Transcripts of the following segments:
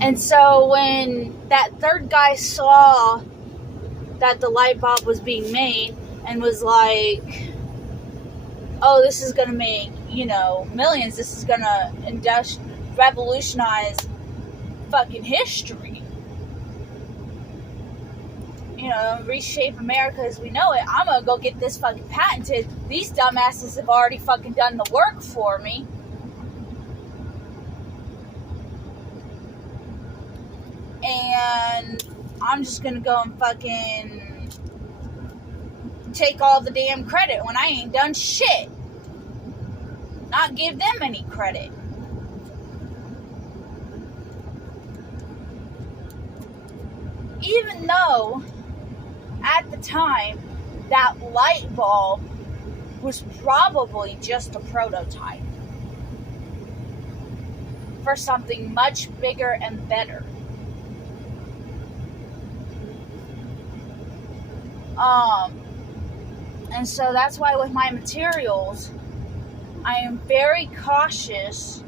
And so when that third guy saw that the light bulb was being made and was like, oh, this is going to make, millions. This is going to revolutionize fucking history. Reshape America as we know it. I'm going to go get this fucking patented. These dumbasses have already fucking done the work for me. And I'm just going to go and fucking take all the damn credit when I ain't done shit. Not give them any credit. Even though, at the time, that light bulb was probably just a prototype for something much bigger and better. And so that's why with my materials, I am very cautious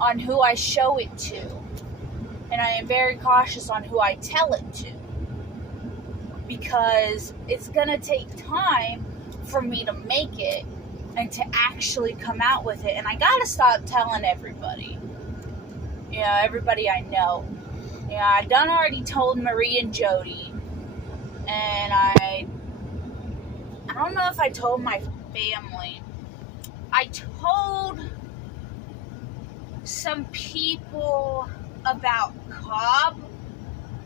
on who I show it to. And I am very cautious on who I tell it to. Because it's going to take time for me to make it and to actually come out with it. And I got to stop telling everybody. Everybody I know. I done already told Marie and Jody. And I don't know if I told my family. I told some people about Cobb,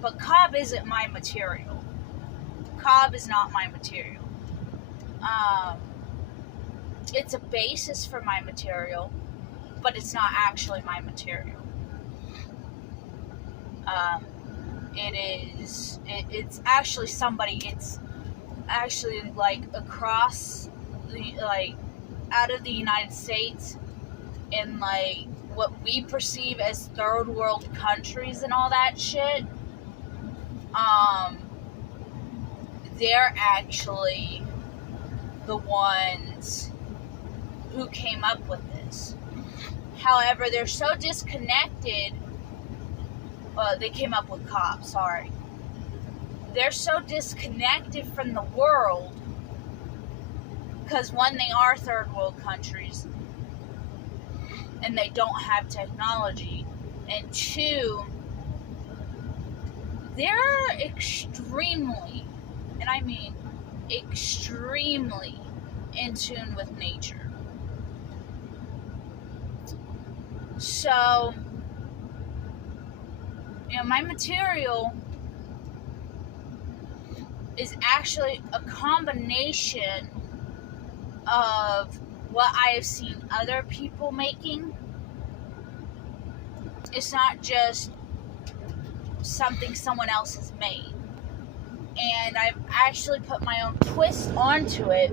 but Cobb isn't my material. Cobb is not my material. It's a basis for my material, but it's not actually my material. It's actually somebody. It's actually like across out of the United States in like what we perceive as third world countries and all that shit. They're actually the ones who came up with this. However, they're so disconnected. They came up with Cobb, sorry. They're so disconnected from the world because, one, they are third world countries and they don't have technology, and two, they're extremely, and I mean extremely, in tune with nature. So, my material is actually a combination of what I have seen other people making. It's not just something someone else has made. And I've actually put my own twist onto it.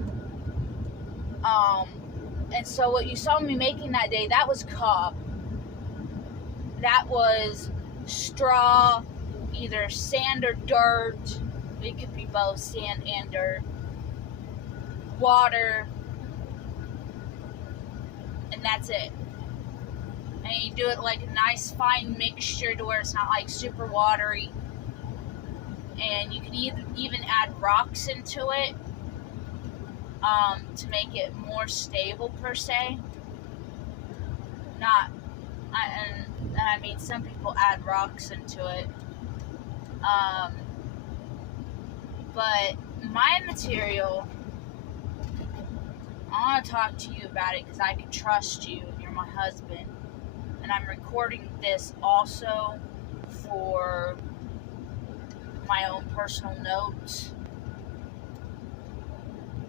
And so what you saw me making that day, that was Cobb. That was straw, either sand or dirt. It could be both sand and dirt. Water. And that's it. And you do it like a nice fine mixture to where it's not like super watery. And you can even add rocks into it to make it more stable per se. I mean, some people add rocks into it. But my material, I want to talk to you about it because I can trust you. You're my husband. And I'm recording this also for my own personal notes.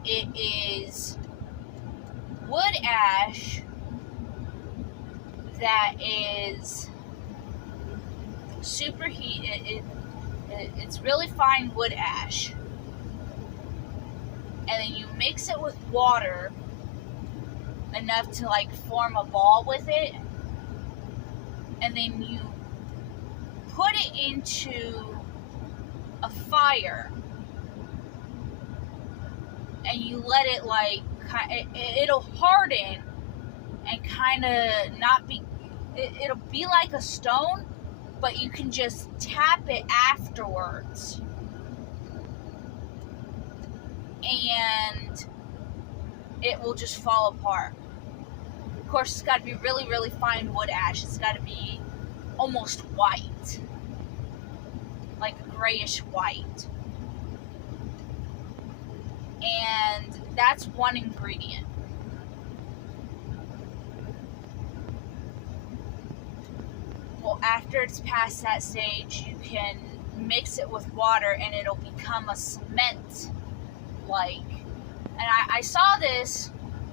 It is wood ash that is superheated. It's really fine wood ash. And then you mix it with water enough to like form a ball with it. And then you put it into a fire. And you let it like, it'll harden and kind of not be, it'll be like a stone, but you can just tap it afterwards, and it will just fall apart. Of course, it's got to be really, really fine wood ash. It's got to be almost white, like grayish white. And that's one ingredient. Well, after it's past that stage, you can mix it with water and it'll become a cement like. And I saw this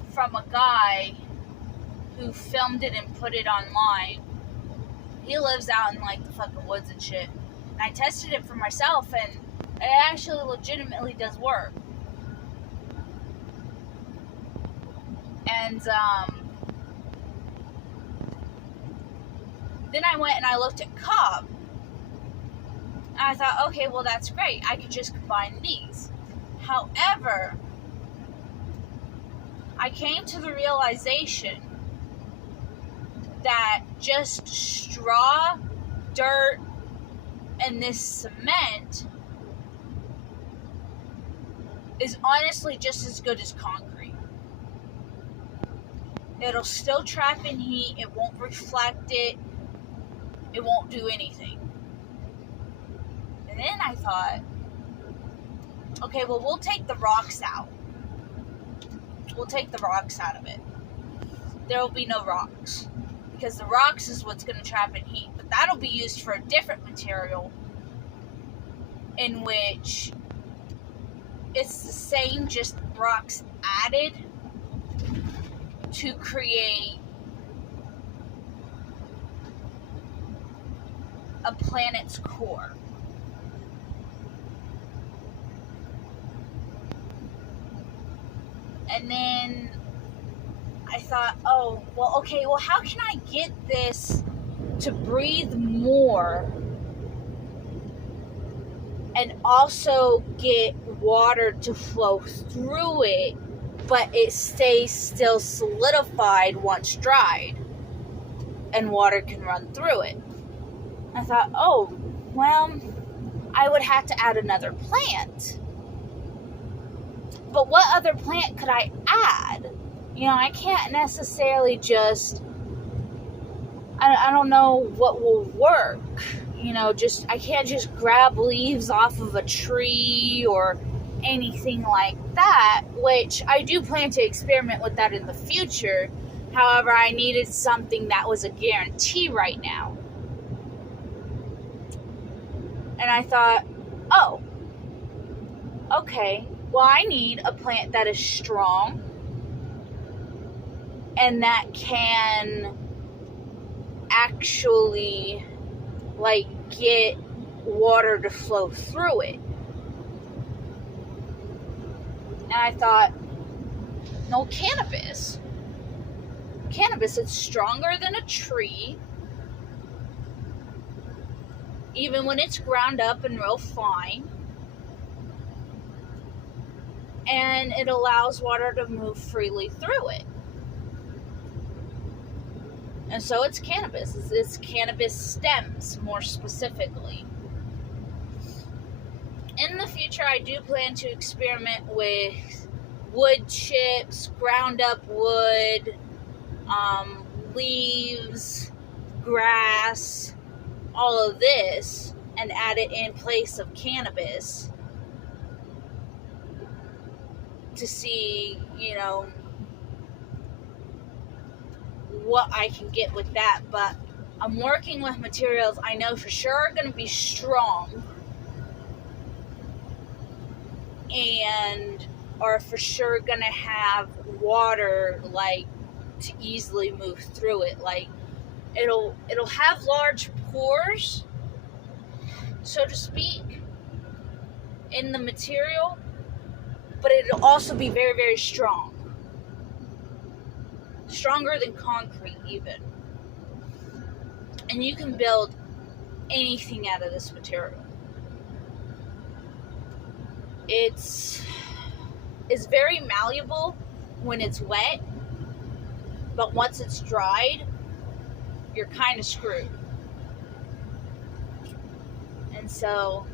from a guy who filmed it and put it online. He lives out in like the fucking woods and shit. And I tested it for myself, and it actually legitimately does work. And then I went and I looked at cob. And I thought, okay, well that's great. I could just combine these. However, I came to the realization that just straw, dirt, and this cement is honestly just as good as concrete. It'll still trap in heat, it won't reflect it, it won't do anything. And then I thought, okay, well, we'll take the rocks out. We'll take the rocks out of it. There will be no rocks, because the rocks is what's going to trap in heat. But that'll be used for a different material, in which it's the same, just rocks added to create a planet's core. And then I thought, oh, well, okay, well, how can I get this to breathe more and also get water to flow through it, but it stays still solidified once dried and water can run through it? I thought, oh, well, I would have to add another plant. But what other plant could I add? You know, I can't necessarily just, I don't know what will work. You know, I can't just grab leaves off of a tree or anything like that, which I do plan to experiment with that in the future. However, I needed something that was a guarantee right now. And I thought, oh, okay, well, I need a plant that is strong and that can actually, like, get water to flow through it. And I thought, no, cannabis. Cannabis, it's stronger than a tree. Even when it's ground up and real fine. And it allows water to move freely through it. And so it's cannabis. It's cannabis stems, more specifically. In the future, I do plan to experiment with wood chips, ground up wood, leaves, grass, all of this, and add it in place of cannabis to see, you know, what I can get with that. But I'm working with materials I know for sure are going to be strong and are for sure going to have water, like, to easily move through it. Like, it'll have large pores, so to speak, in the material, but it'll also be very, very strong. Stronger than concrete, even. And you can build anything out of this material. It's very malleable when it's wet, but once it's dried, you're kind of screwed. And so,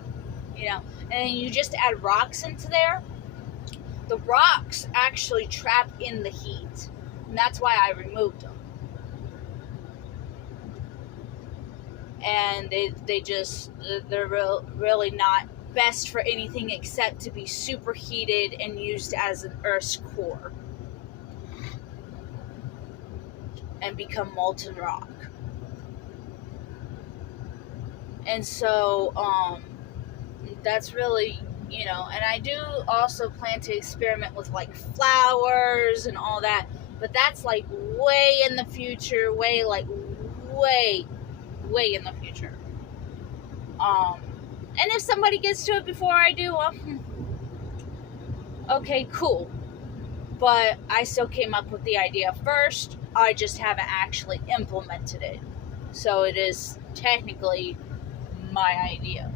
and then you just add rocks into there. The rocks actually trap in the heat. And that's why I removed them. And they're really not best for anything except to be superheated and used as an Earth's core. And become molten rock. And so, that's really, and I do also plan to experiment with like flowers and all that, but that's like way in the future, way in the future. And if somebody gets to it before I do, okay, cool. But I still came up with the idea first. I just haven't actually implemented it. So it is technically my idea.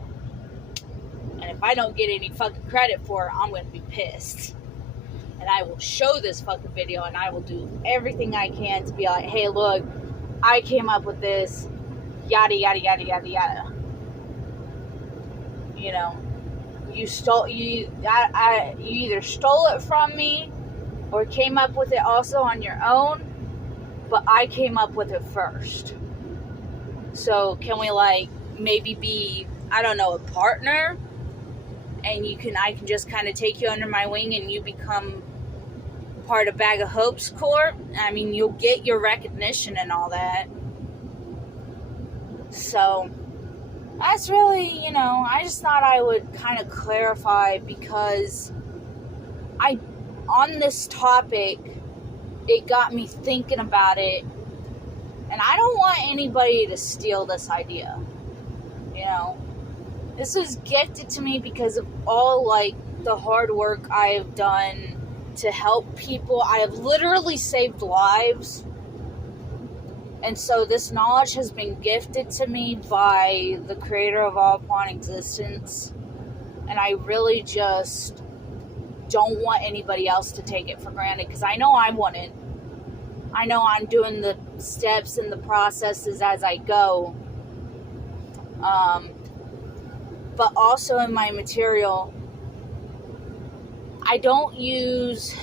And if I don't get any fucking credit for it, I'm going to be pissed. And I will show this fucking video and I will do everything I can to be like, hey, look, I came up with this, yada, yada, yada, yada, yada. You either stole it from me or came up with it also on your own, but I came up with it first. So can we maybe be, I don't know, a partner? And I can just kind of take you under my wing and you become part of Bag of Hopes Corp. I mean, you'll get your recognition and all that. So that's really, I just thought I would kind of clarify because on this topic, it got me thinking about it. And I don't want anybody to steal this idea. This was gifted to me because of all, the hard work I have done to help people. I have literally saved lives. And so this knowledge has been gifted to me by the creator of all upon existence. And I really just don't want anybody else to take it for granted because I know I want it. I know I'm doing the steps and the processes as I go. But also in my material, I don't use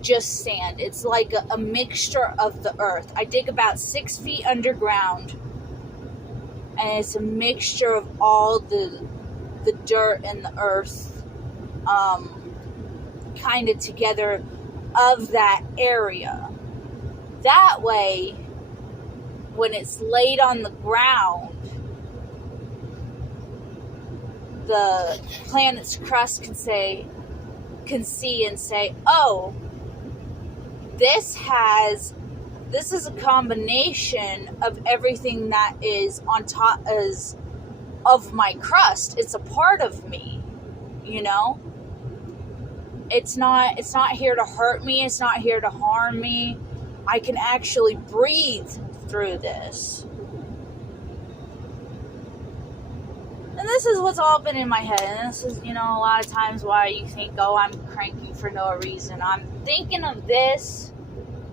just sand. It's like a mixture of the earth. I dig about 6 feet underground, and it's a mixture of all the dirt and the earth kind of together of that area. That way, when it's laid on the ground, the planet's crust can see and say, oh, this is a combination of everything that is on top of my crust. It's a part of me, It's not here to hurt me. It's not here to harm me. I can actually breathe through this. And this is what's all been in my head. And this is, a lot of times why you think, oh, I'm cranky for no reason. I'm thinking of this,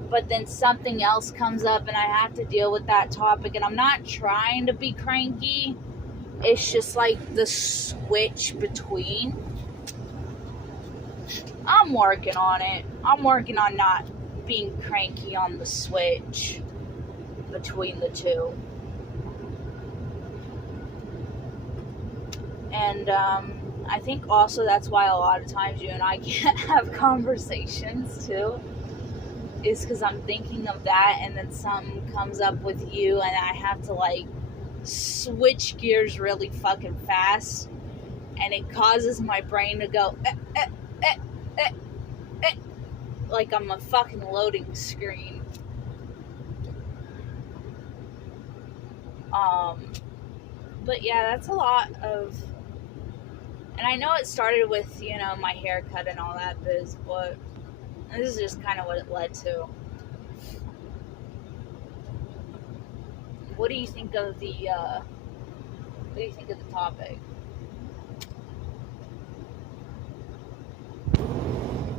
but then something else comes up and I have to deal with that topic. And I'm not trying to be cranky. It's just like the switch between. I'm working on it. I'm working on not being cranky on the switch between the two. And I think also that's why a lot of times you and I can't have conversations too. Is because I'm thinking of that and then something comes up with you and I have to switch gears really fucking fast. And it causes my brain to go like I'm a fucking loading screen. But yeah, that's a lot of, and I know it started with, my haircut and all that biz, but this is just kind of what it led to. What do you think of the topic?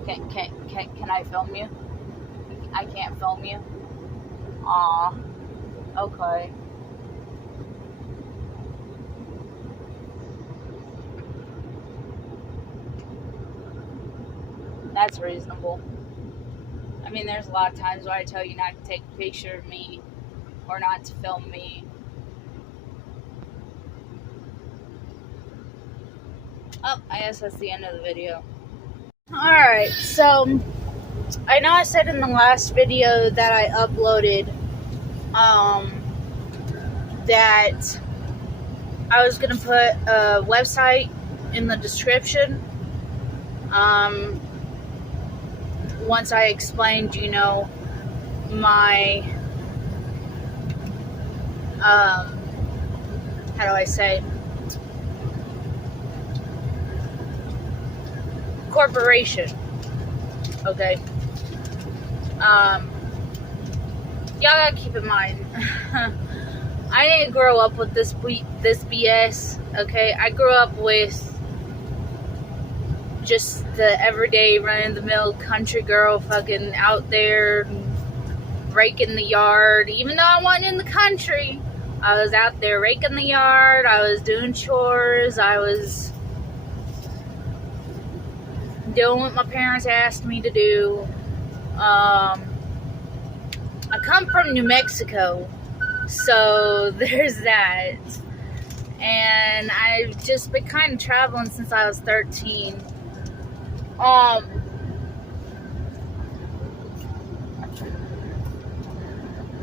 Can I film you? I can't film you? Aw. Okay. That's reasonable. I mean, there's a lot of times where I tell you not to take a picture of me or not to film me. Oh, I guess that's the end of the video. Alright, so I know I said in the last video that I uploaded that I was going to put a website in the description. Once I explained, my, how do I say, corporation. Okay. Y'all gotta keep in mind, I didn't grow up with this BS, okay? I grew up with just the everyday run-of-the-mill country girl fucking out there raking the yard. Even though I wasn't in the country, I was out there raking the yard, I was doing chores, I was doing what my parents asked me to do. I come from New Mexico, so there's that. And I've just been kind of traveling since I was 13.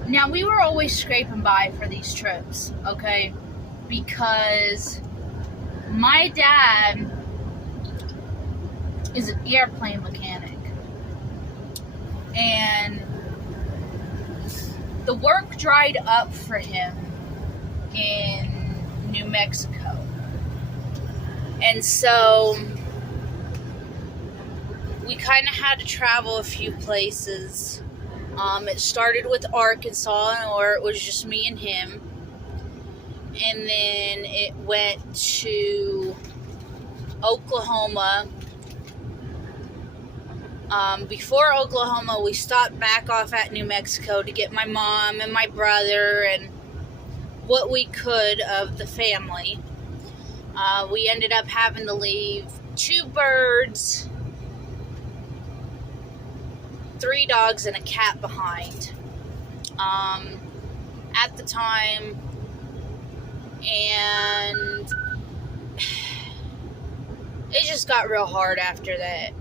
Now, we were always scraping by for these trips, okay? Because my dad is an airplane mechanic. And the work dried up for him in New Mexico. And so we kind of had to travel a few places. It started with Arkansas, where it was just me and him. And then it went to Oklahoma. Before Oklahoma, we stopped back off at New Mexico to get my mom and my brother and what we could of the family. We ended up having to leave 2 birds, 3 dogs, and a cat behind at the time. And it just got real hard after that.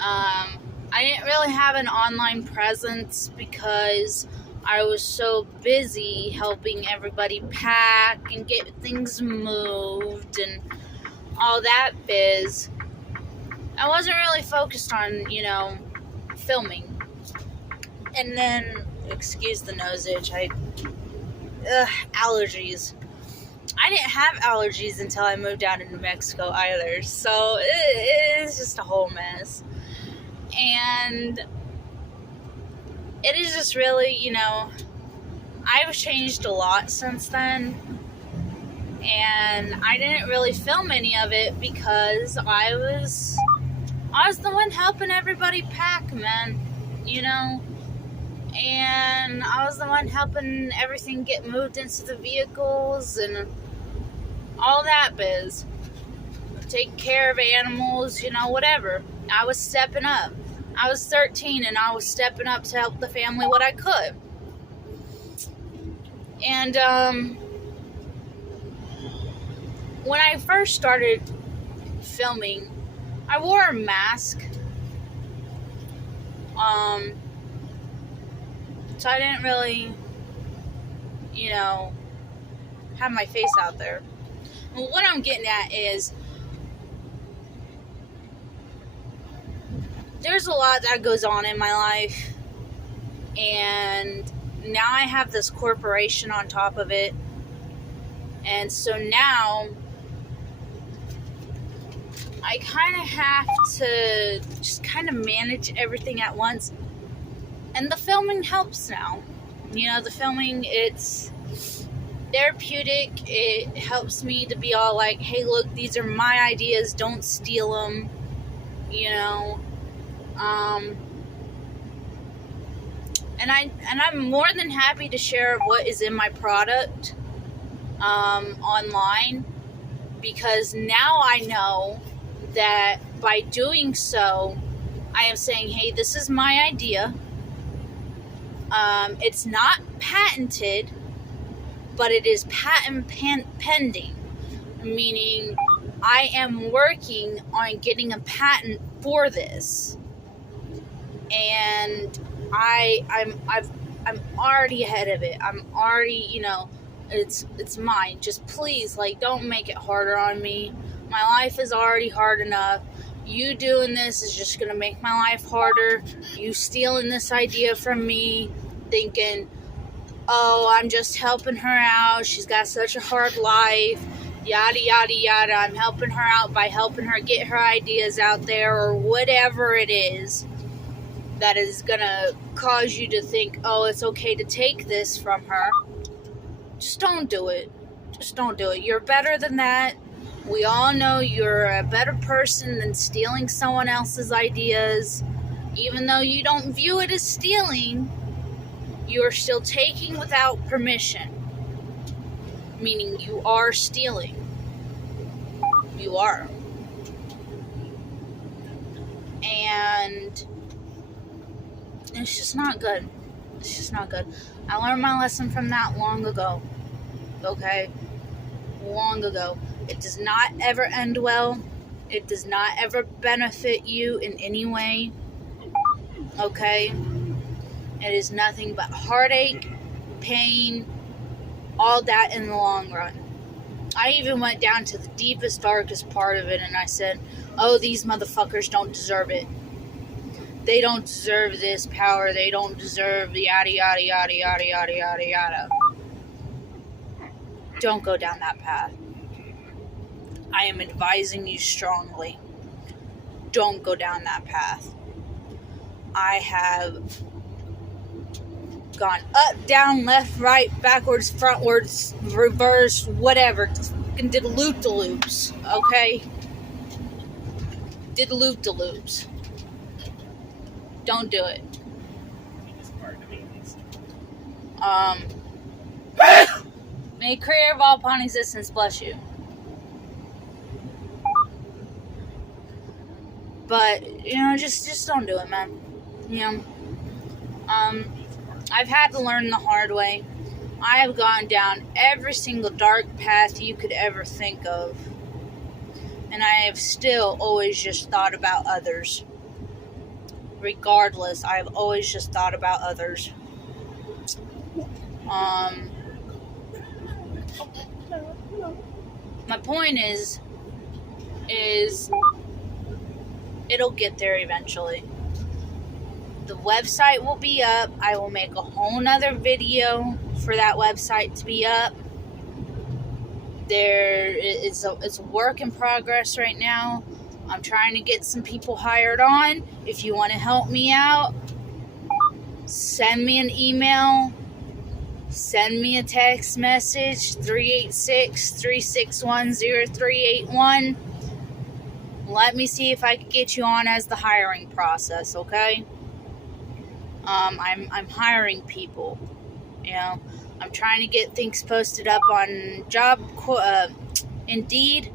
I didn't really have an online presence because I was so busy helping everybody pack and get things moved and all that biz. I wasn't really focused on, filming. And then, excuse the nose itch, allergies. I didn't have allergies until I moved down to New Mexico either, so it's just a whole mess. And it is just really, I've changed a lot since then. And I didn't really film any of it because I was the one helping everybody pack, man, and I was the one helping everything get moved into the vehicles and all that biz. Take care of animals, whatever. I was stepping up. I was 13 and I was stepping up to help the family what I could. And when I first started filming, I wore a mask. So I didn't really, have my face out there. Well, what I'm getting at is there's a lot that goes on in my life, and now I have this corporation on top of it, and so now I kind of have to just kind of manage everything at once, and the filming helps now. The filming, it's therapeutic. It helps me to be all like, hey, look, these are my ideas, don't steal them, and I'm more than happy to share what is in my product online, because now I know that by doing so, I am saying, hey, this is my idea. It's not patented, but it is patent pending, meaning I am working on getting a patent for this, and I'm already ahead of it. I'm already, it's mine. Just please, like, don't make it harder on me. My life is already hard enough. You doing this is just gonna make my life harder. You stealing this idea from me, thinking, oh, I'm just helping her out. She's got such a hard life. Yada, yada, yada. I'm helping her out by helping her get her ideas out there, or whatever it is that is going to cause you to think, oh, it's okay to take this from her. Just don't do it. Just don't do it. You're better than that. We all know you're a better person than stealing someone else's ideas. Even though you don't view it as stealing, you are still taking without permission. Meaning you are stealing. You are. And it's just not good. It's just not good. I learned my lesson from that long ago. Okay? Long ago. It does not ever end well. It does not ever benefit you in any way. Okay? It is nothing but heartache, pain, all that in the long run. I even went down to the deepest, darkest part of it, and I said, oh, these motherfuckers don't deserve it. They don't deserve this power. They don't deserve the yada, yada, yada, yada, yada, yada, yada. Don't go down that path. I am advising you strongly. Don't go down that path. I have gone up, down, left, right, backwards, frontwards, reverse, whatever. And did loop-de-loops, okay? Did loop-de-loops. Don't do it. May creator of all upon existence bless you. But, just don't do it, man. I've had to learn the hard way. I have gone down every single dark path you could ever think of. And I have still always just thought about others. Regardless, I have always just thought about others. My point is it'll get there eventually. The website will be up. I will make a whole nother video for that website to be up. It's a work in progress right now. I'm trying to get some people hired on. If you want to help me out, send me an email. Send me a text message, 386-361-0381. Let me see if I can get you on as the hiring process, okay? I'm hiring people. I'm trying to get things posted up on Indeed,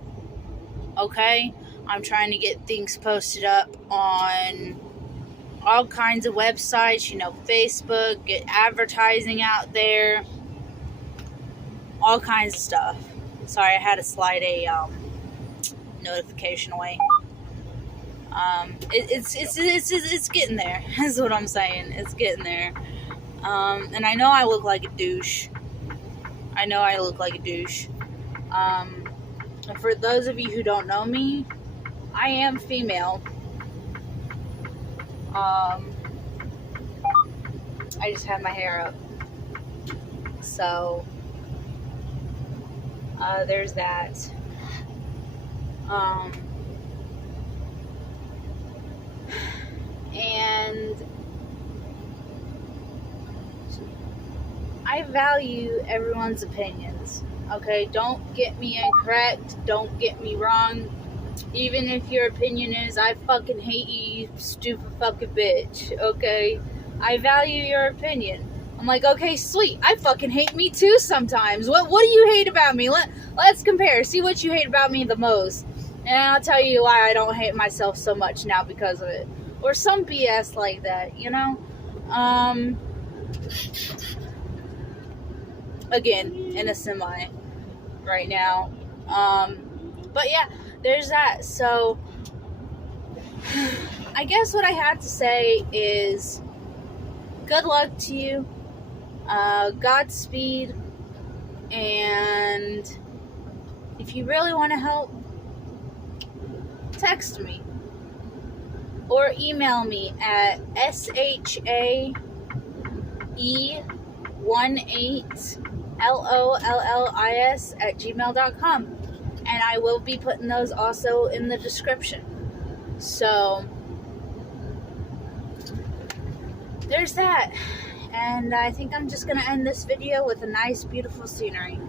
okay? I'm trying to get things posted up on all kinds of websites, Facebook, get advertising out there, all kinds of stuff. Sorry, I had to slide a notification away. It's getting there. That's what I'm saying. It's getting there. And I know I look like a douche. And for those of you who don't know me, I am female. I just had my hair up. So, there's that. And I value everyone's opinions. Okay, don't get me incorrect. Don't get me wrong. Even if your opinion is, I fucking hate you, you stupid fucking bitch. Okay, I value your opinion. I'm like, okay, sweet. I fucking hate me too sometimes. What do you hate about me? Let's compare. See what you hate about me the most. And I'll tell you why I don't hate myself so much now because of it. or some BS like that, you know? Again, in a semi right now. But yeah, there's that. So, I guess what I have to say is good luck to you. Godspeed. And if you really want to help, text me or email me at shae18lollis@gmail.com, and I will be putting those also in the description. So there's that, and I think I'm just gonna end this video with a nice beautiful scenery.